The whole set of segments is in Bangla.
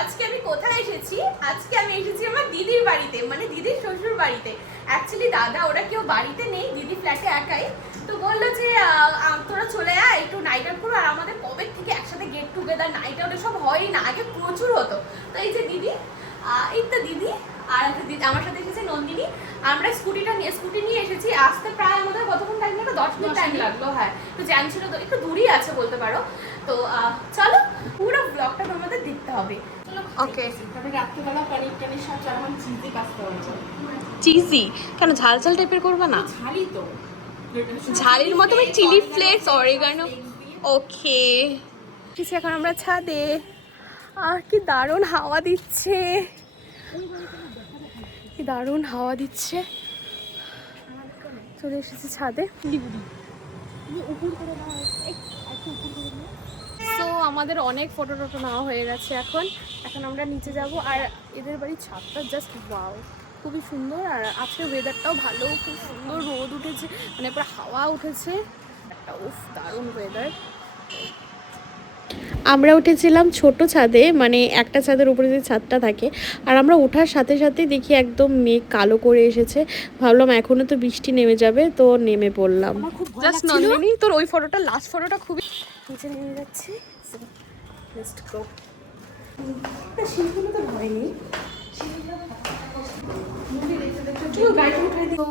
আজকে আমি কোথায় এসেছি? আজকে আমি এসেছি আমার দিদির বাড়িতে, মানে দিদির শ্বশুর বাড়িতে। অ্যাকচুয়ালি দাদা ওরা কেউ বাড়িতে নেই, দিদি ফ্ল্যাটে একাই। তো বললো যে তোরা চলে আয়, একটু নাইট আউট করবো। আর আমাদের কবে থেকে একসাথে গেট টুগেদার নাইট আউট এসব হয়ই না, আগে প্রচুর হতো। তো এই যে দিদি, এই তো দিদি, আর একটা দিদি আমার সাথে এসেছে নন্দিনী। আমরা স্কুটি নিয়ে এসেছি। আসতে প্রায় আমাদের কতক্ষণ টাইম লাগলো? 10 মিনিট টাইম লাগলো। হ্যাঁ, তো জ্যাম ছিল, তো একটু দূরই আছে বলতে পারো। তো চলো পুরো ব্লগটা তোমাদের দেখতে হবে। ওকে, রাত্রিবেলা পনির টনির সাথে আমার চিজি পাস্তা হয়েছে। চিজি কেন? ঝাল ঝাল টাইপের করবে না? ঝালই তো, ঝালের মতো চিলি ফ্লেক্স, অরিগানো। ওকে, কিছু এখন আমরা ছাদে। কি দারুণ হাওয়া দিচ্ছে, কি দারুণ হাওয়া দিচ্ছে। চলে এসেছি ছাদে। তো আমাদের অনেক ফটো টটো নেওয়া হয়ে গেছে। এখন আমরা নিচে যাব। আর এদের বাড়ির ছাদটা জাস্ট ওয়াও, খুবই সুন্দর। আর আজকে ওয়েদারটাও ভালো, খুব সুন্দর রোদ উঠেছে, মানে পুরো হাওয়া উঠেছে একটা। উফ, দারুণ ওয়েদার। আমরা উঠেছিলাম ছোট ছাদে, মানে একটা ছাদের উপরে যে ছাদটা থাকে। আর আমরা ওঠার সাথে সাথে দেখি একদম মেঘ কালো করে এসেছে। ভাবলাম এখনো তো বৃষ্টি নেমে যাবে, তো নেমে পড়লাম। জাস্ট নন্দিনী, তোর ওই ফটোটা, লাস্ট ফটোটা খুবই নিচে নেমে যাচ্ছে। শিল্পগুলো তো হয়নি। তো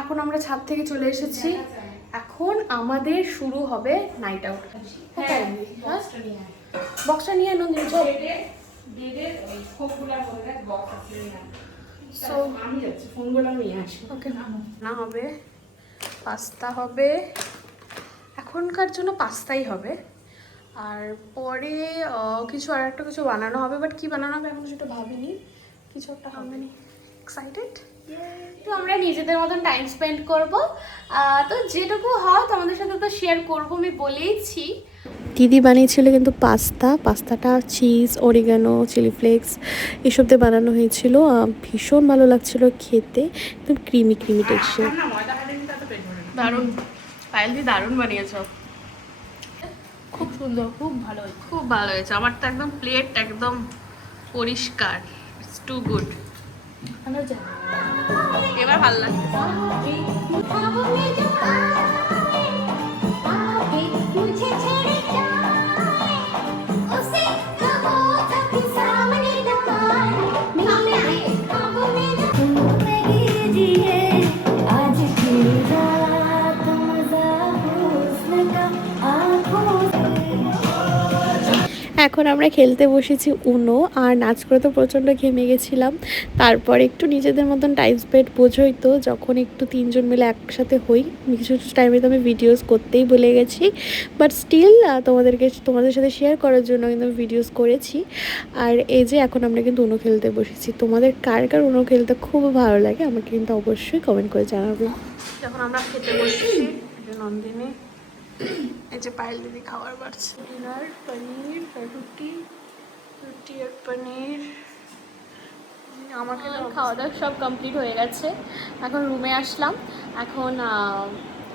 এখন আমরা ছাদ থেকে চলে এসেছি। এখন আমাদের শুরু হবে নাইট আউট। বক্সটা নিয়ে নন্দিনী চল। আমি যাচ্ছি, ফোনগুলো নিয়ে আসি। ওকে, না হবে পাস্তা হবে, এখনকার জন্য পাস্তাই হবে। আর পরে কিছু আর একটা কিছু বানানো হবে, বাট কি বানানো হবে এখন সেটা ভাবিনি। কিছু একটা হবে নি। এক্সাইটেড। তো আমরা নিজেদের মতন টাইম স্পেন্ড করব। তো যেটুকু হয় তোমাদের সাথে তো শেয়ার করবো, আমি বলেইছি। দিদি বানিয়েছিল কিন্তু পাস্তাটা চিজ, অরিগানো, চিলি ফ্লেক্স এসব দিয়ে বানানো হয়েছিল। ভীষণ ভালো লাগছিল খেতে, একদম ক্রিমি টেক্সচার। দারুণ, পায়েল দি দারুণ বানিয়েছো, খুব সুন্দর, খুব ভালো হয়েছে। আমার তো একদম প্লেট একদম পরিষ্কার, ইটস টু গুড। এবার ভালো লাগছে। এখন আমরা খেলতে বসেছি উনো। আর নাচ করে তো প্রচণ্ড ঘেমে গেছিলাম। তারপর একটু নিজেদের মতন টাইম স্পেন্ড, বোঝোই তো যখন একটু তিনজন মিলে একসাথে হই। কিছু টাইমে তো আমি ভিডিওস করতেই ভুলে গেছি, বাট স্টিল তোমাদের সাথে শেয়ার করার জন্য কিন্তু আমি ভিডিওস করেছি। আর এই যে এখন আমরা কিন্তু উনো খেলতে বসেছি। তোমাদের কার কার উনো খেলতে খুব ভালো লাগে আমাকে কিন্তু অবশ্যই কমেন্ট করে জানাবে। যখন আমরা খেতে বসেছি, নন্দিনী, এই যে পায়েল দিদি খাবার বাড়ছে। ডিনার পনির, রুটি আর পনির। আমাকে খাওয়া দাওয়া সব কমপ্লিট হয়ে গেছে। এখন রুমে আসলাম। এখন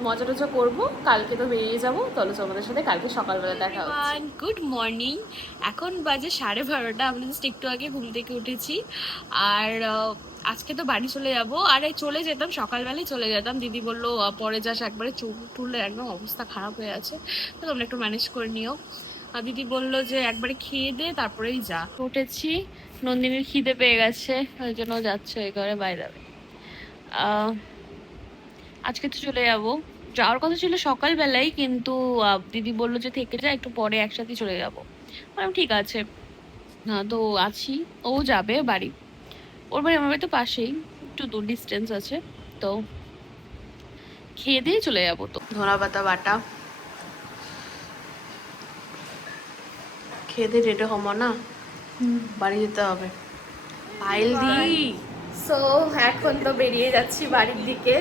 মজা টজা করবো, কালকে তো বেরিয়ে যাবো। চলো তোমাদের সাথে কালকে সকালবেলা দেখা হচ্ছে। গুড মর্নিং, এখন বাজে 12:30। আমরা জাস্ট একটু আগে ঘুম থেকে উঠেছি। আর আজকে তো বাড়ি চলে যাবো। আর চলে যেতাম সকালবেলায়, চলে যেতাম। দিদি বললো পরে যাস, একবারে চোখ টুলে একদম অবস্থা খারাপ হয়ে আছে, তো তোমরা একটু ম্যানেজ করে নিও। আর দিদি বললো যে একবারে খেয়ে দে তারপরেই যা। উঠেছি, নন্দিনীর খিদে পেয়ে গেছে, ওই জন্য যাচ্ছে ওই ঘরে বাইরে। আজকে তো চলে যাবো, যাওয়ার কথা ছিল সকালবেলায়, কিন্তু দিদি বললো যে থেকে যা, একটু পরে একসাথে চলে যাবো। বললাম ঠিক আছে। তো আছি, ও যাবে বাড়ি। ওর বাড়ি আমার বাড়ি তো পাশেই, একটু দূর ডিস্টেন্স আছে। তো খেয়ে দিয়ে চলে যাবো। তো ধনা পাতা বাটা খেয়ে দিয়ে রেডি হবো না, বাড়ি যেতে হবে। পায়েল দি, সো এখন তো বেরিয়ে যাচ্ছি বাড়ির দিকে।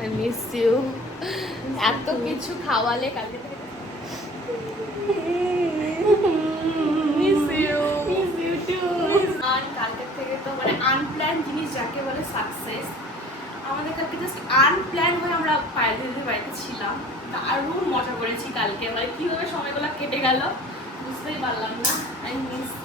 I miss you. এত কিছু খাওয়ালে কালকে থেকে। Miss you two. আর কালকে থেকে তো মানে আনপ্ল্যান জিনিস যাকে বলে সাকসেস। আমাদের কালকে জাস্ট আনপ্ল্যান হয়ে আমরা পায়েল দিদির বাড়িতে ছিলাম। দারুণ মজা করেছি কালকে, মানে কীভাবে সময়গুলো কেটে গেল বুঝতেই পারলাম না। মিস